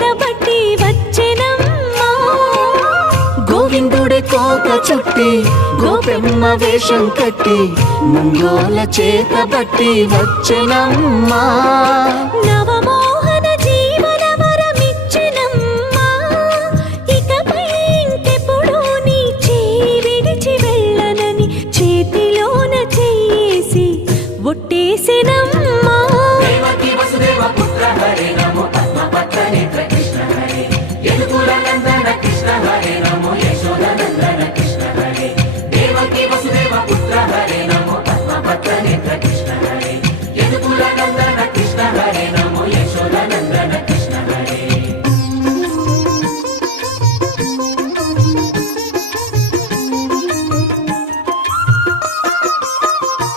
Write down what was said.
చేతబట్టి వచ్చెనమ్మా గోవిందుడే కోక చుట్టి గోపెమ్మ వేషం కట్టి ముంగోల చేతబట్టి వచ్చెనమ్మా నవమోహన జీవన వరమిచ్చెనమ్మా ఇకపై ఇంకెప్పుడు నీ చేయి విడిచి వెళ్ళనని చేతిలోన చెయ్యేసి ఒట్టేసెనమ్మా